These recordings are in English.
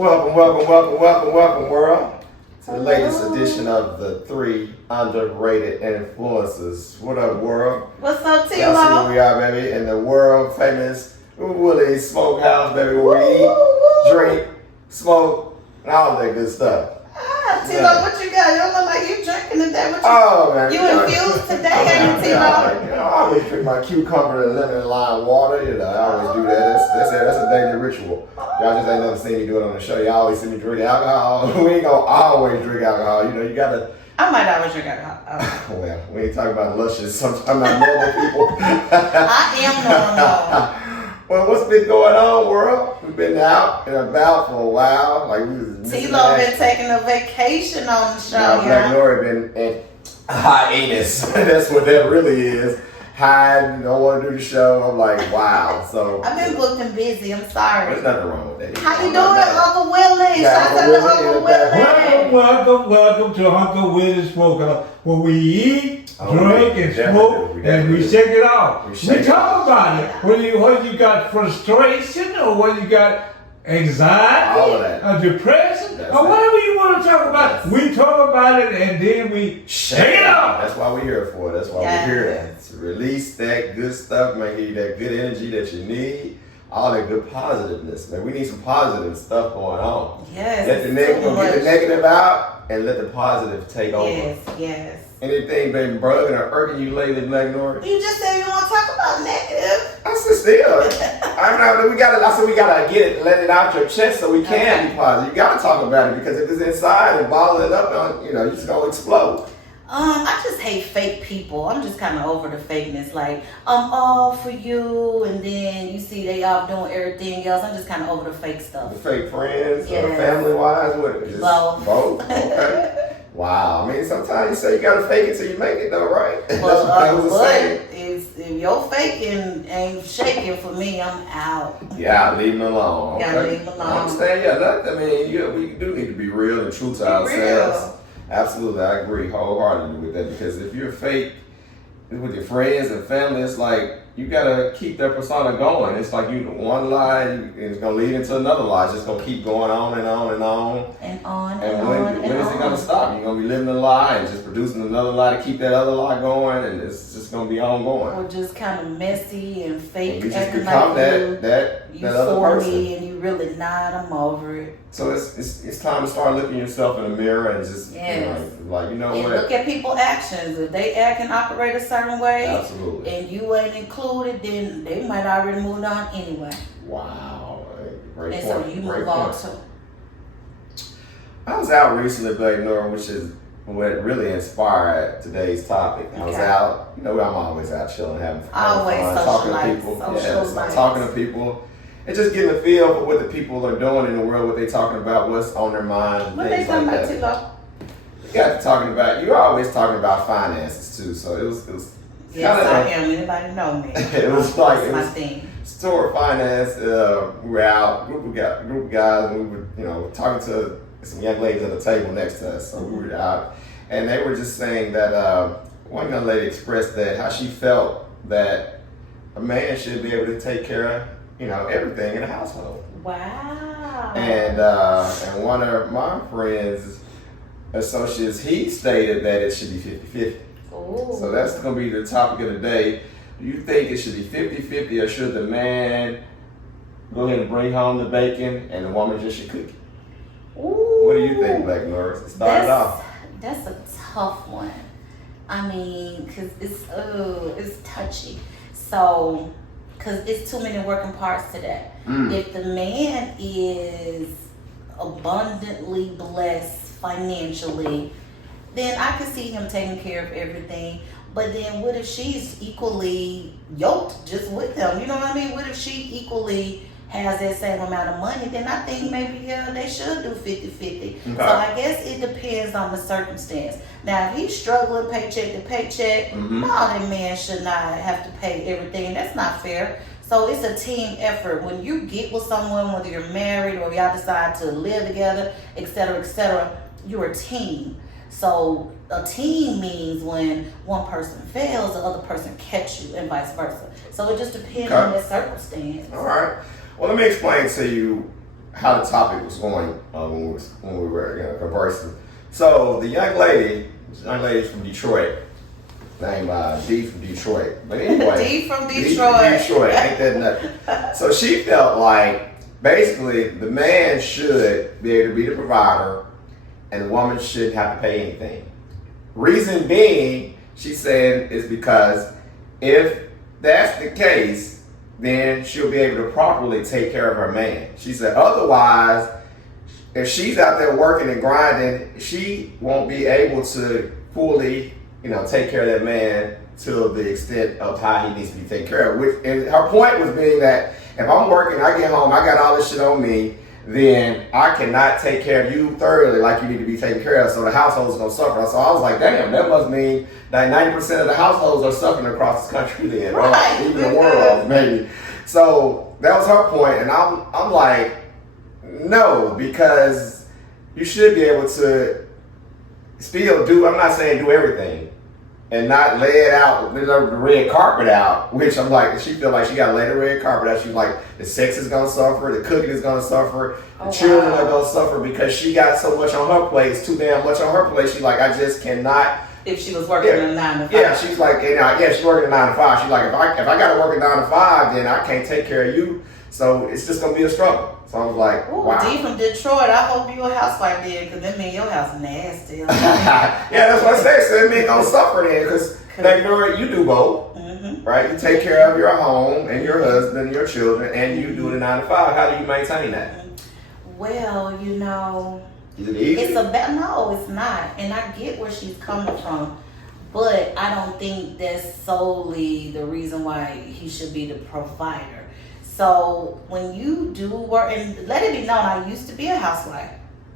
Welcome, world, to the latest edition of the 3 Underrated Influencers. What up, world? What's up, T-Lo? Y'all see where we are, baby, in the world famous Willie's Smokehouse, baby, where we eat, drink, smoke, and all that good stuff. T-Lo, what you got? You don't look like you drinking today. What you, oh, man. You infused today, ain't you, T-Lo? I always drink my cucumber and lemon and lime water. I always do that. That's a daily ritual. Y'all just ain't never seen me do it on the show. Y'all always see me drink alcohol. We ain't gonna always drink alcohol. You gotta. I might always drink alcohol. Well, we ain't talking about luscious. Sometimes I'm not normal people. I am normal. Well, what's been going on, world? We've been out and about for a while. Like we was T-Lo been taking a vacation on the show. Now, Black Nori been in hiatus. That's what that really is. Hide, don't want to do the show. I'm like, wow. So I've been booked and busy. I'm sorry. There's nothing wrong with that. How you doing, Uncle Willie? Shout out to Uncle Willie. Welcome to Uncle Willie's Smokehouse, where we eat, drink, and smoke, and we shake it off. We talk about it. Whether you got frustration or whether you got anxiety, all of that, depression, or whatever you want to talk about, we talk about it and then we shake it off. That's why we're here for. That's why we're here to release that good stuff, man. Give you that good energy that you need. All that good positiveness, man. We need some positive stuff going on. Yes. Let the negative out and let the positive take over. Yes. Anything been bugging or irking you lately, Black Nori? You just said you want to talk about negative. I said still. We gotta get it, let it out your chest so we can be positive. You gotta talk about it because if it's inside and bottle it up, you're just gonna explode. I just hate fake people. I'm just kind of over the fakeness. Like, I'm all for you, and then you see they all doing everything else. I'm just kind of over the fake stuff. The fake friends, family-wise, what? Just both. Okay. Wow. I mean, sometimes you say you gotta fake it till you make it, though, right? Well, if your faking ain't shaking for me, I'm out. Yeah, leave them alone. Okay. Gotta leave them alone. I understand. We do need to be real and true to ourselves. Real. Absolutely, I agree wholeheartedly with that because if you're fake with your friends and family, it's like you gotta keep that persona going. It's like you one lie and it's gonna lead into another lie. It's just gonna keep going on and on and on. And when is it gonna stop? You're gonna be living a lie and just producing another lie to keep that other lie going, and it's just gonna be ongoing. Or just kind of messy and fake. And you just become that other person. Me and you really not. I'm over it. So it's time to start looking yourself in the mirror and just what? Look at people's actions. If they act and operate a certain way, absolutely, and you ain't included, then they might already moved on anyway. Wow, great and point. So you move on too. I was out recently, Black Nora, which is what really inspired today's topic. I was out. I'm always out chilling, having fun, talking to people. Talking to people. And just getting a feel for what the people are doing in the world, what they're talking about, what's on their mind. What they talking about, T-Lo? You got to talking about. You're always talking about finances too, so it was. Yes, I am. Anybody know me? It was like That's my thing. Store finance. We were out, group of guys, and we were talking to some young ladies at the table next to us. So we were out, and they were just saying that one young lady expressed that how she felt that a man should be able to take care of everything in the household. Wow. And one of my friends, associates, he stated that it should be 50-50. Ooh. So that's going to be the topic of the day. Do you think it should be 50-50 or should the man go ahead and bring home the bacon and the woman just should cook it? Ooh. What do you think, Black Nora? Start it off. That's a tough one. I mean, because it's touchy. So... because it's too many working parts to that. If the man is abundantly blessed financially, then I can see him taking care of everything. But then what if she's equally yoked just with him? You know what I mean? What if she equally has that same amount of money? Then I think maybe, they should do 50-50. Okay. So I guess it depends on the circumstance. Now, if he's struggling paycheck to paycheck, no, that man should not have to pay everything. That's not fair. So it's a team effort. When you get with someone, whether you're married or y'all decide to live together, etc., you're a team. So a team means when one person fails, the other person catch you, and vice versa. So it just depends on that circumstance. All right. Well, let me explain to you how the topic was going when we were conversing. So the young lady from Detroit, named D from Detroit. But anyway, D from Detroit. D from Detroit, ain't that nothing? So she felt like basically the man should be able to be the provider, and the woman shouldn't have to pay anything. Reason being, she said, is because if that's the case, then she'll be able to properly take care of her man. She said, otherwise, if she's out there working and grinding, she won't be able to fully, take care of that man to the extent of how he needs to be taken care of. And her point was being that if I'm working, I get home, I got all this shit on me, then I cannot take care of you thoroughly like you need to be taken care of, so the household's gonna suffer. So I was like, damn, that must mean that 90% of the households are suffering across this country then, right? Even the world, maybe. So that was her point, and I'm like, no, because you should be able to still do, I'm not saying do everything, and not lay it out, the red carpet out, which I'm like, she feel like she got to lay the red carpet out. She's like, the sex is going to suffer, the cooking is going to suffer, the children are going to suffer because she got so much on her plate. It's too damn much on her plate. She's like, I just cannot. If she was working a 9 to 5. Yeah, she's like, she's working a 9 to 5. She's like, if I got to work a 9 to 5, then I can't take care of you. So it's just going to be a struggle. So I was like, ooh, wow. D from Detroit, I hope you a housewife then, because that mean your house nasty. Yeah, that's what I say. So it mean don't suffer then, because you do both, right? You take care of your home and your husband and your children, and you do the 9 to 5. How do you maintain that? Well, is it easy? No, it's not. And I get where she's coming from, but I don't think that's solely the reason why he should be the provider. So when you do work, and let it be known, I used to be a housewife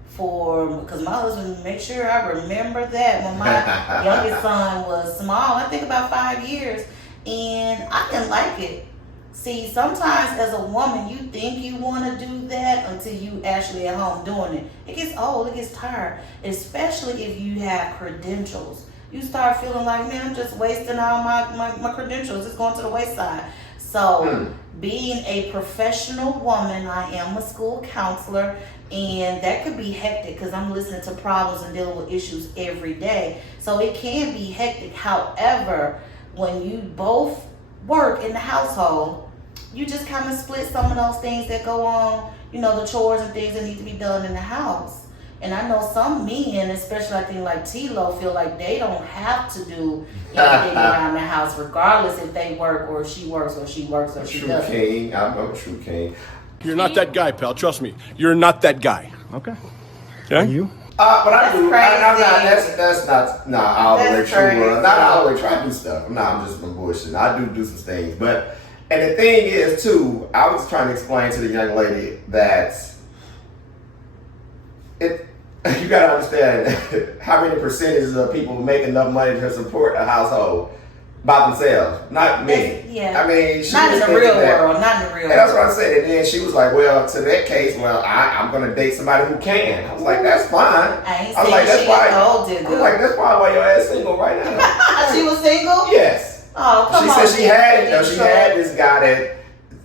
because my husband, make sure I remember that when my youngest son was small, I think about 5 years, and I didn't like it. See, sometimes as a woman, you think you want to do that until you actually at home doing it. It gets old, it gets tired, especially if you have credentials. You start feeling like, man, I'm just wasting all my credentials. It's going to the wayside. So being a professional woman, I am a school counselor, and that could be hectic because I'm listening to problems and dealing with issues every day. So it can be hectic. However, when you both work in the household, you just kind of split some of those things that go on, the chores and things that need to be done in the house. And I know some men, especially I think like T-Lo, feel like they don't have to do anything around the house, regardless if they work or she works or she works or she doesn't. True king. I'm a true king. You're not that guy, pal. Trust me. You're not that guy. Okay. Are you? But I do. I'm not. Crazy. That's not all the way That's true. crazy. Not all the way. Try to do stuff. I'm just bullshitting. I do some things, but and the thing is too. I was trying to explain to the young lady that you gotta understand how many percentages of people make enough money to support a household by themselves. Not me. Yeah. I mean, she not was in the thinking real that, world. Not in the real and that's world. what I said. And then she was like, well, to that case, I'm going to date somebody who can. I was like, that's fine. I ain't was like, saying she gold digger. I was like, that's probably why your ass single right now. She was single? Yes. Oh, come on. She said she had this guy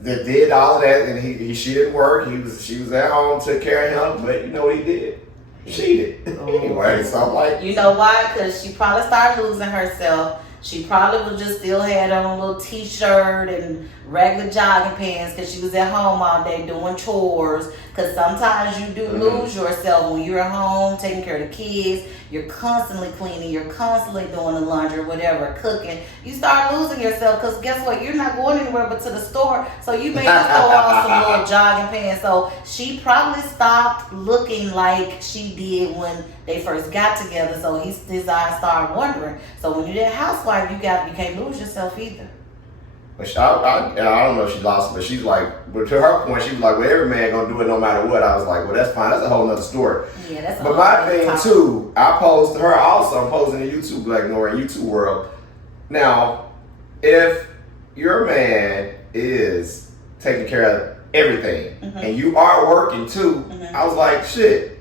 that did all of that, and she didn't work. She was at home, took care of him, but you know what he did? Cheated. Anyway, so I'm like, you know why? Because she probably started losing herself. She probably was just still had on a little t-shirt and regular jogging pants because she was at home all day doing chores. Because sometimes you do lose yourself when you're at home taking care of the kids. You're constantly cleaning. You're constantly doing the laundry, whatever, cooking. You start losing yourself because guess what? You're not going anywhere but to the store. So you may just throw on some little jogging pants. So she probably stopped looking like she did when they first got together. So his eyes started wandering. So when you're that housewife, you can't lose yourself either. But I don't know if she lost it, but she's like, but to her point, she was like, well, every man gonna do it no matter what. I was like, well, that's fine. That's a whole nother story. Yeah, that's. But my thing too, I posed to her also. I'm posing in YouTube, Black Nora, in YouTube world. Now, if your man is taking care of everything and you are working too, I was like, shit.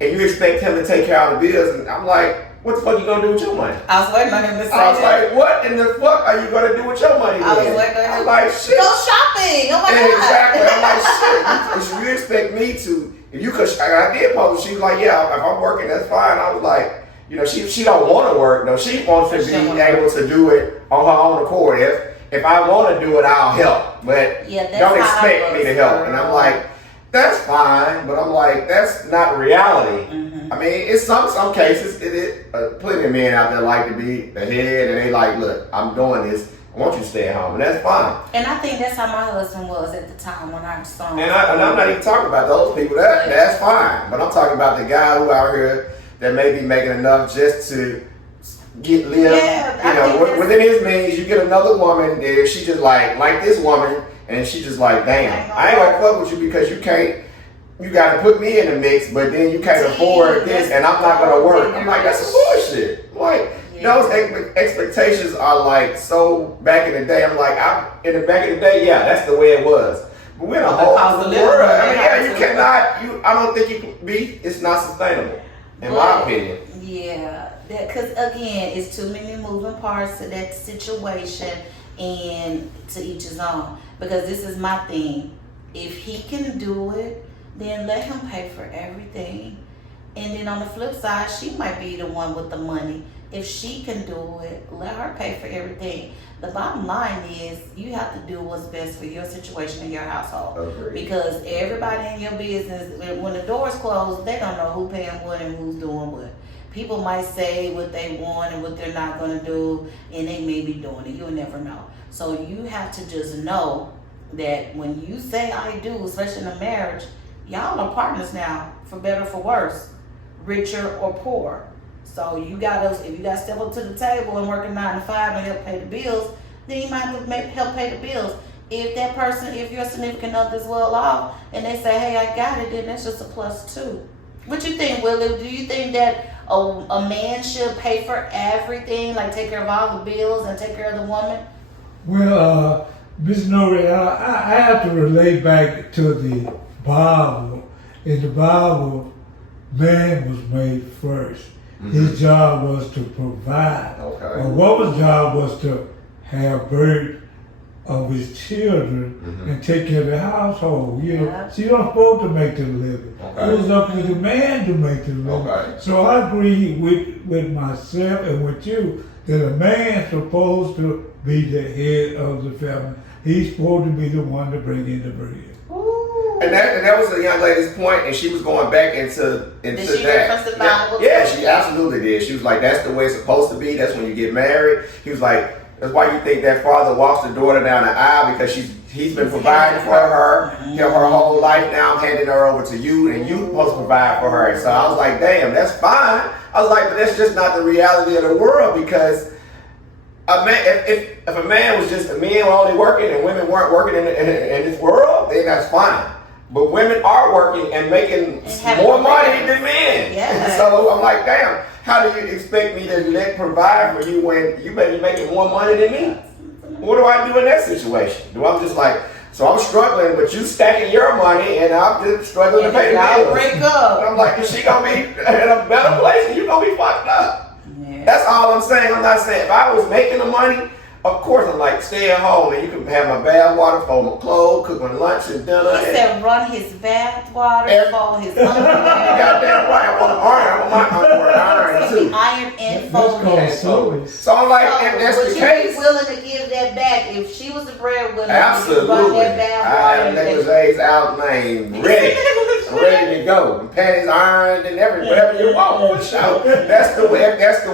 And you expect him to take care of the bills, and I'm like, What the fuck you gonna do with your money? I was waiting on him to say I was that. like, what in the fuck are you gonna do with your money? I was waiting on him. I'm like, shit. Go shopping. Oh my And God. exactly. I'm like, shit. You expect me to? If you could, I did post. She was like, yeah, if I'm working, that's fine. I was like, you know, she don't want to work. No, she wants to be able to do it on her own accord. If I want to do it, I'll help. But don't expect me to help. And I'm like, that's fine. But I'm like, that's not reality. Mm-hmm. I mean, it's some cases. Plenty of men out there like to be the head, and they like, look, I'm doing this. I want you to stay at home, and that's fine. And I think that's how my husband was at the time when I saw him. And I'm not even talking about those people. That's fine. But I'm talking about the guy who out here that may be making enough just to live. Yeah, you know, within his means. You get another woman there. She just like this woman, and she just like, damn, I ain't gonna fuck with you because you can't. You gotta put me in the mix, but then you can't afford this, and I'm not gonna work. I'm like, that's some bullshit. Like. Those expectations are like so back in the day. I'm like, in the back in the day, yeah, that's the way it was. But we're in a whole world. I mean, yeah, you cannot. I don't think you can be. It's not sustainable, in my opinion. Yeah, because again, it's too many moving parts to that situation, and to each his own. Because this is my thing. If he can do it, then let him pay for everything. And then on the flip side, she might be the one with the money. If she can do it, let her pay for everything. The bottom line is you have to do what's best for your situation in your household. Agreed. Because everybody in your business, when the doors close, they don't know who's paying what and who's doing what. People might say what they want and what they're not going to do, and they may be doing it. You'll never know. So you have to just know that when you say I do, especially in a marriage, y'all are partners now, for better or for worse, richer or poor. So if you gotta step up to the table and work a 9 to 5 and help pay the bills, then you might have to help pay the bills. If your significant other is well off and they say, hey, I got it, then that's just a plus too. What you think, Willie? Do you think that a man should pay for everything, like take care of all the bills and take care of the woman? Well, Ms. Nori, I have to relate back to the Bible. In the Bible, man was made first. Mm-hmm. His job was to provide. Okay. A woman's job was to have birth of his children and take care of the household. Yeah. She's not supposed to make the living. Okay. It was up to the man to make the living. Okay. So I agree with myself and with you that a man's supposed to be the head of the family. He's supposed to be the one to bring in the bread. And that was the young lady's point, and she was going back into Did she reference the Bible? Yeah, she absolutely did. She was like, that's the way it's supposed to be. That's when you get married. He was like, that's why you think that father walks the daughter down the aisle, because he's been providing for her her whole life. Now I'm handing her over to you, and you supposed to provide for her. So I was like, damn, that's fine. I was like, but that's just not the reality of the world, because a man, if a man was just, men were only working and women weren't working in this world, then that's fine. But women are working and making more money than men. Yeah. So I'm like, damn, how do you expect me to provide for you when you may be making more money than me? What do I do in that situation? Do I'm just like, so I'm struggling, but you stacking your money and I'm just struggling to pay the bills. Break up. And I'm like, is she gonna be in a better place and you gonna be fucked up? Yeah. That's all I'm saying. I'm not saying if I was making the money, of course, I'm like, stay at home and you can have my bath water, fold my clothes, cook my lunch and dinner. He said run his bath water, fold his underwear. You goddamn right. I want to iron. I want my underwear iron too. Iron and fold. So I'm like, if that's the case, would you be willing to give that back if she was the breadwinner? Absolutely. Run that bath I water. have negotiations out, man, ready to go. And panties ironed and everything, whatever you want. For sure. That's the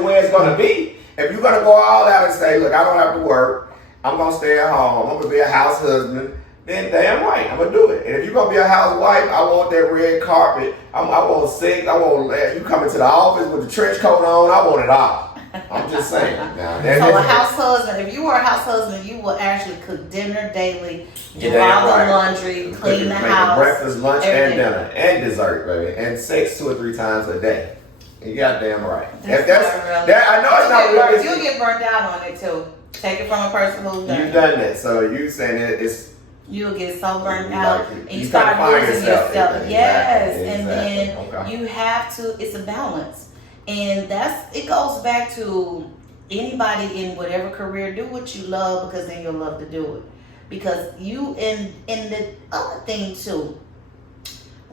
way it's gonna be. If you're going to go all out and say, look, I don't have to work, I'm going to stay at home, I'm going to be a house husband, then damn right, I'm going to do it. And if you're going to be a housewife, I want that red carpet, I want sex, I want you coming to the office with the trench coat on, I want it all. I'm just saying. Now, so a house husband, if you were a house husband, you will actually cook dinner daily, do all the laundry, clean the house. Breakfast, lunch, everything. and dinner, and dessert, baby, and sex 2 or 3 times a day. You goddamn right. That's I know it's not realistic. You'll get burnt out on it too. Take it from a person who's done it. You've done that, so you saying that it's. You'll get so burnt out, and you gotta start find losing yourself. yourself. Yes, Exactly. and then Okay. you have to. It's a balance. And it goes back to anybody in whatever career, do what you love because then you'll love to do it. Because and the other thing too,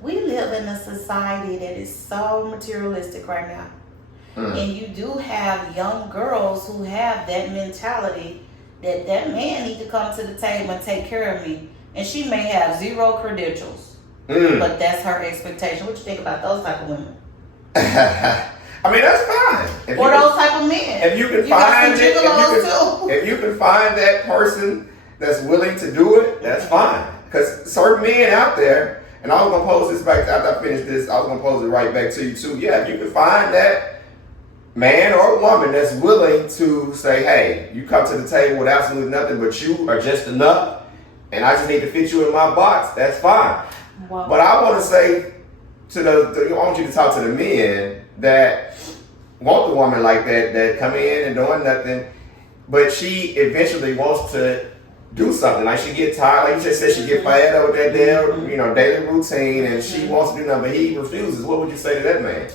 we live in a society that is so materialistic right now. And you do have young girls who have that mentality that man need to come to the table and take care of me. And she may have 0 credentials, but that's her expectation. What you think about those type of women? I mean, that's fine. Or those type of men. If you can find it, if you can find that person that's willing to do it, that's fine. Because certain men out there, and I was gonna pose this back after I finish this. I was gonna pose it right back to you too. Yeah, if you can find that man or woman that's willing to say, hey, you come to the table with absolutely nothing, but you are just enough, and I just need to fit you in my box, that's fine. Wow. But I want to say I want you to talk to the men that want the woman like that come in and doing nothing, but she eventually wants to do something. Like she get tired, like you just said, she get fed up with that daily routine, and she wants to do nothing, but he refuses. What would you say to that man?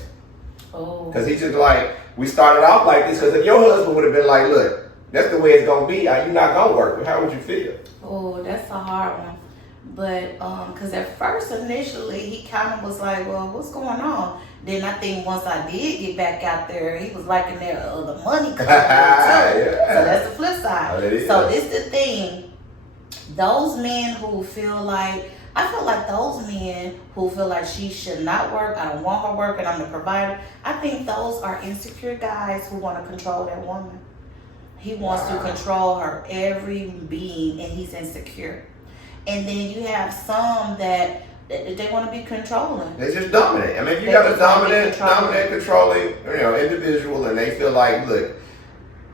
Because he's just like, we started off like this, because if your husband would have been like, look, that's the way it's going to be, you're not going to work, how would you feel? Oh, that's a hard one. But, because at first, initially, he kind of was like, well, what's going on? Then I think once I did get back out there, he was liking the money coming too. Yeah. So that's the flip side. So this the thing. Those men who feel like, I feel like those men who feel like she should not work, I don't want her working, I'm the provider, I think those are insecure guys who want to control that woman. He wants to control her every being, and he's insecure. And then you have some that they want to be controlling. They're just dominant. I mean, if you got a dominant, controlling, individual, and they feel like, look,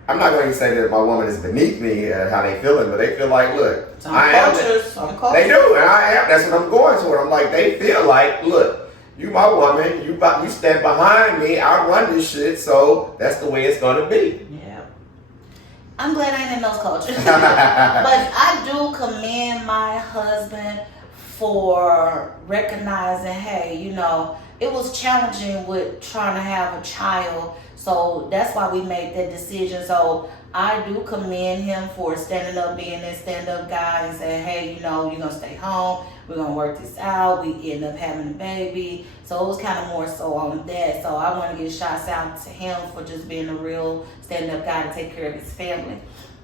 I'm not going to say that my woman is beneath me and how they feeling, but they feel like, look, I am. They do, and I am. That's what I'm going toward. I'm like, they feel like, look, you my woman, you stand behind me, I run this shit, so that's the way it's going to be. Yeah. I'm glad I ain't in those cultures. But I do commend my husband for recognizing, hey, it was challenging with trying to have a child. So that's why we made that decision. So I do commend him for standing up, being that stand-up guy and saying, hey, you're going to stay home. We're going to work this out. We end up having a baby. So it was kind of more so on that. So I want to give shots out to him for just being a real stand-up guy to take care of his family.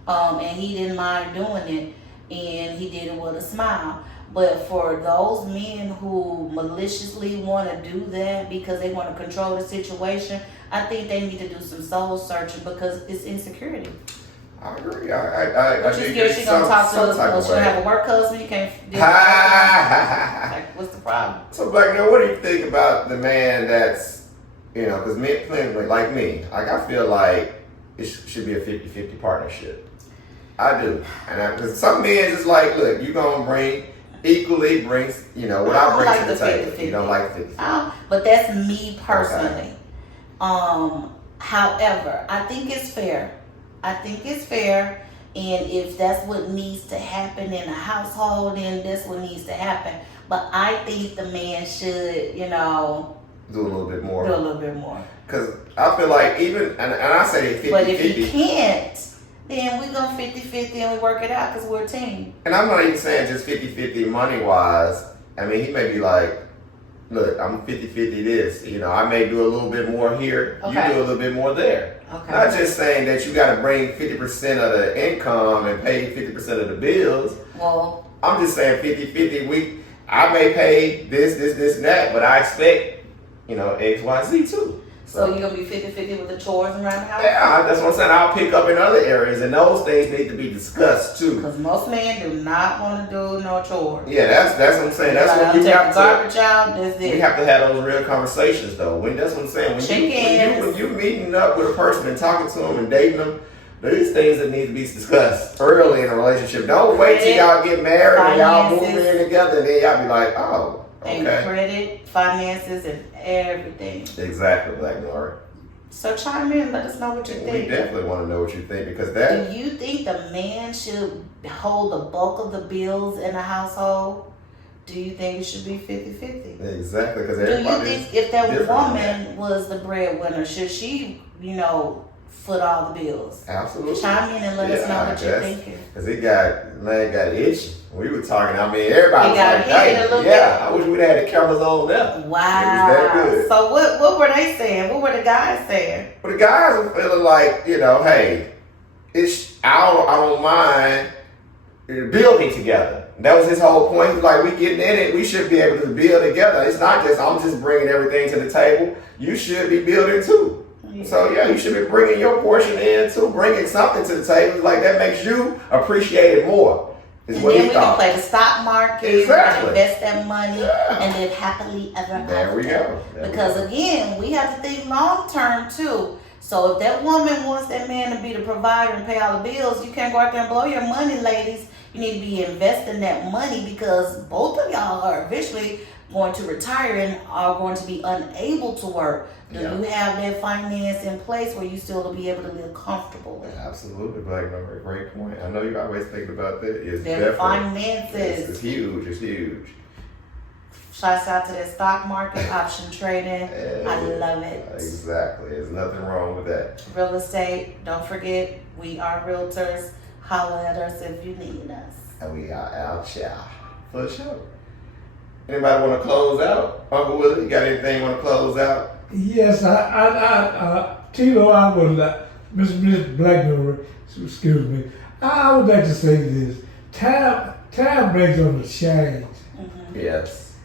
And he didn't mind doing it. And he did it with a smile. But for those men who maliciously want to do that because they want to control the situation, I think they need to do some soul searching because it's insecurity. I agree. I she's scared she's going to talk to us. She'll have a work husband. You can't deal with like, what's the problem? So, Black Noah, what do you think about the man that's, because men, like me, like I feel like it should be a 50-50 partnership. I do. And because some men just like, look, you're going to bring equally brings, what I bring to the table. 50-50. You don't like 50. But that's me personally. Okay. However, I think it's fair. And if that's what needs to happen in a household, then that's what needs to happen. But I think the man should, do a little bit more. Because I feel like and I say 50-50. But if he can't, then we're going 50-50 and we work it out because we're a team. And I'm not even saying just 50-50 money-wise. I mean, he may be like, look, I'm 50-50 this. I may do a little bit more here. Okay. You do a little bit more there. Okay. Not just saying that you got to bring 50% of the income and pay 50% of the bills. Well, I'm just saying 50-50. I may pay this, and that, but I expect, X, Y, Z too. So you're going to be 50-50 with the chores around the house? Yeah, that's what I'm saying. I'll pick up in other areas, and those things need to be discussed too. Because most men do not want to do no chores. Yeah, that's what I'm saying. That's what you have to. Garbage out, that's it. We have to have those real conversations, though. That's what I'm saying. When you meeting up with a person and talking to them and dating them, these things that need to be discussed early in a relationship. Don't wait till y'all get married and y'all move in together, and then y'all be like, oh. Okay. And credit, finances, and everything. Exactly, Black Nora. So chime in, let us know what you think. We definitely want to know what you think because Do you think the man should hold the bulk of the bills in a household? do you think it should be 50-50? Exactly, because Do you everybody's think if that different. woman was the breadwinner, should she, foot all the bills? Absolutely. Chime in and let us know what you're thinking. Because it got itchy. We were talking, everybody was got like, heated a little bit. I wish we'd had the cameras on there. Wow. It was that good. So what were they saying? What were the guys saying? But the guys were feeling like, hey, I don't mind building together. That was his whole point. He was like, we getting in it, we should be able to build together. It's not just, I'm just bringing everything to the table. You should be building too. Yeah. So you should be bringing your portion in too, bringing something to the table. Like that makes you appreciate it more. Is And what then he we thought. can play the stock market, Exactly. invest that money, Yeah. and live happily ever after. There we go. Because again, we have to think long term too. So if that woman wants that man to be the provider and pay all the bills, you can't go out there and blow your money, ladies. You need to be investing that money because both of y'all are eventually going to retire and are going to be unable to work. Do you have that finance in place where you still will be able to live comfortably? Absolutely, Black Number. Great point. I know you always think about that. It's Their definitely finances. It's huge. It's huge. Shouts out to that stock market, option trading. I love it. Exactly. There's nothing wrong with that. Real estate. Don't forget, we are realtors. Holler at us if you need us. And we are out, y'all. For sure. Anybody want to close out? Uncle Willie, you got anything you want to close out? Yes, Tito, I would like, Miss Blackmore, excuse me, I would like to say this. Time brings on the change. Yes.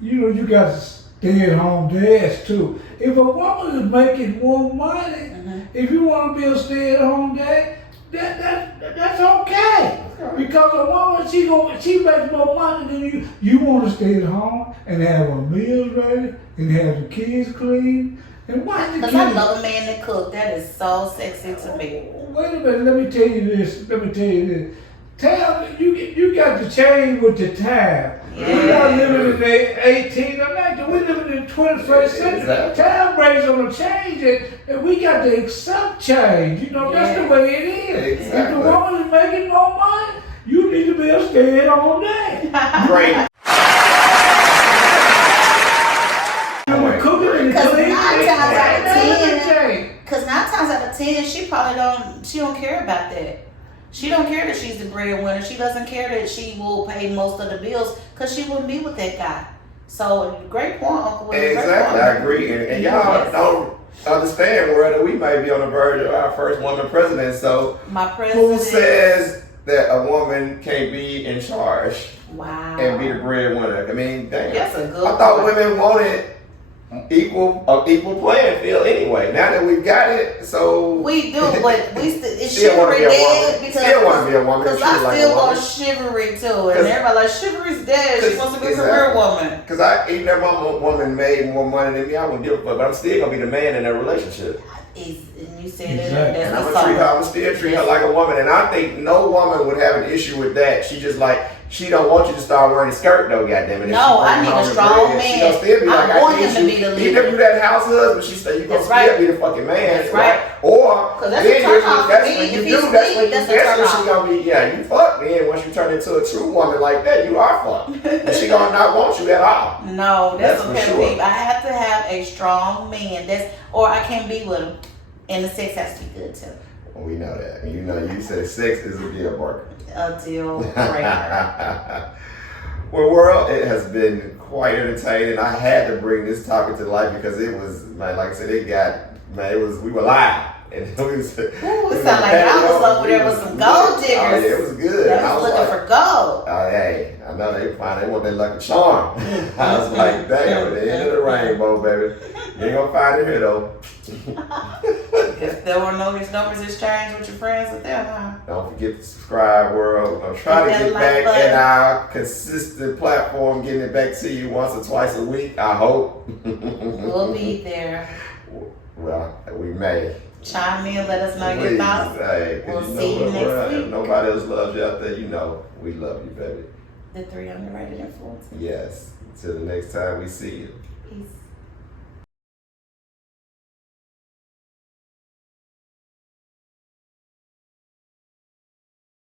You got stay-at-home dads too. If a woman is making more money, if you want to be a stay-at-home dad, that's okay. Because a woman, she makes more money than you. You want to stay at home and have her meals ready and have the kids clean and watch the kids. Because I love a man that cook. That is so sexy to me. Wait a minute, let me tell you this. You got to change with the time. We're not living in the 18 or 19. We're living in the 21st century. Exactly. Time brings on a change, and we got to accept change. That's the way it is. Exactly. If the woman is making more money, you need to be a stay-at-home dad. Great. Because 9 times out of 10, she don't care about that. She don't care that she's the breadwinner. She doesn't care that she will pay most of the bills because she wouldn't be with that guy. So great point, Uncle Willie. Exactly, I agree. And y'all don't understand whether we may be on the verge of our first woman president. So my president. Who says that a woman can't be in charge and be the breadwinner? I mean, damn. That's a good I thought point. women wanted equal playing field anyway. Now that we've got it, so we do, but we is still want to chivalry be a dead? woman. Still want to be a woman. Because I still want chivalry too, and everybody like chivalry's dead. She wants to be a career woman. Because even if my woman made more money than me, I wouldn't give a fuck. But I'm still gonna be the man in that relationship. And you said Exactly. And I'm still treat her like a woman. And I think no woman would have an issue with that. She just she don't want you to start wearing a skirt though, goddammit. No, I need a strong man. She gonna still be like, I want him to be the leader. Even if you that house husband, she said you gonna still be the fucking man. That's right. Or that's a turn off for me. If he's sweet, that's a turn off. She gonna be, you fucked me. And once you turn into a true woman like that, you are fucked. And she gonna not want you at all. No, that's for a pet sure. peeve. I have to have a strong man. Or I can't be with him. And the sex has to be good too. Well, we know that. You said sex is a deal breaker. A deal breaker. Well, world, it has been quite entertaining. I had to bring this topic to life because it was, man, like I said, we were live. And it was, Ooh, it sounded like I was over there with some gold diggers. Oh, yeah, it was good. I was looking for gold. Hey, I know they want that lucky charm. I was like, damn, at the end of the rainbow, baby. You ain't gonna find it here, though. If there were no numbers exchanged with your friends with them, huh? Don't forget to subscribe, world. I'm trying to get back in our consistent platform, getting it back to you once or twice a week, I hope. We'll be there. Well, we may. Chime in, let us know your thoughts. Hey, we'll see you next week. If nobody else loves you out there, we love you, baby. The 3 Underrated Influencers. Yes. Until the next time we see you. Peace.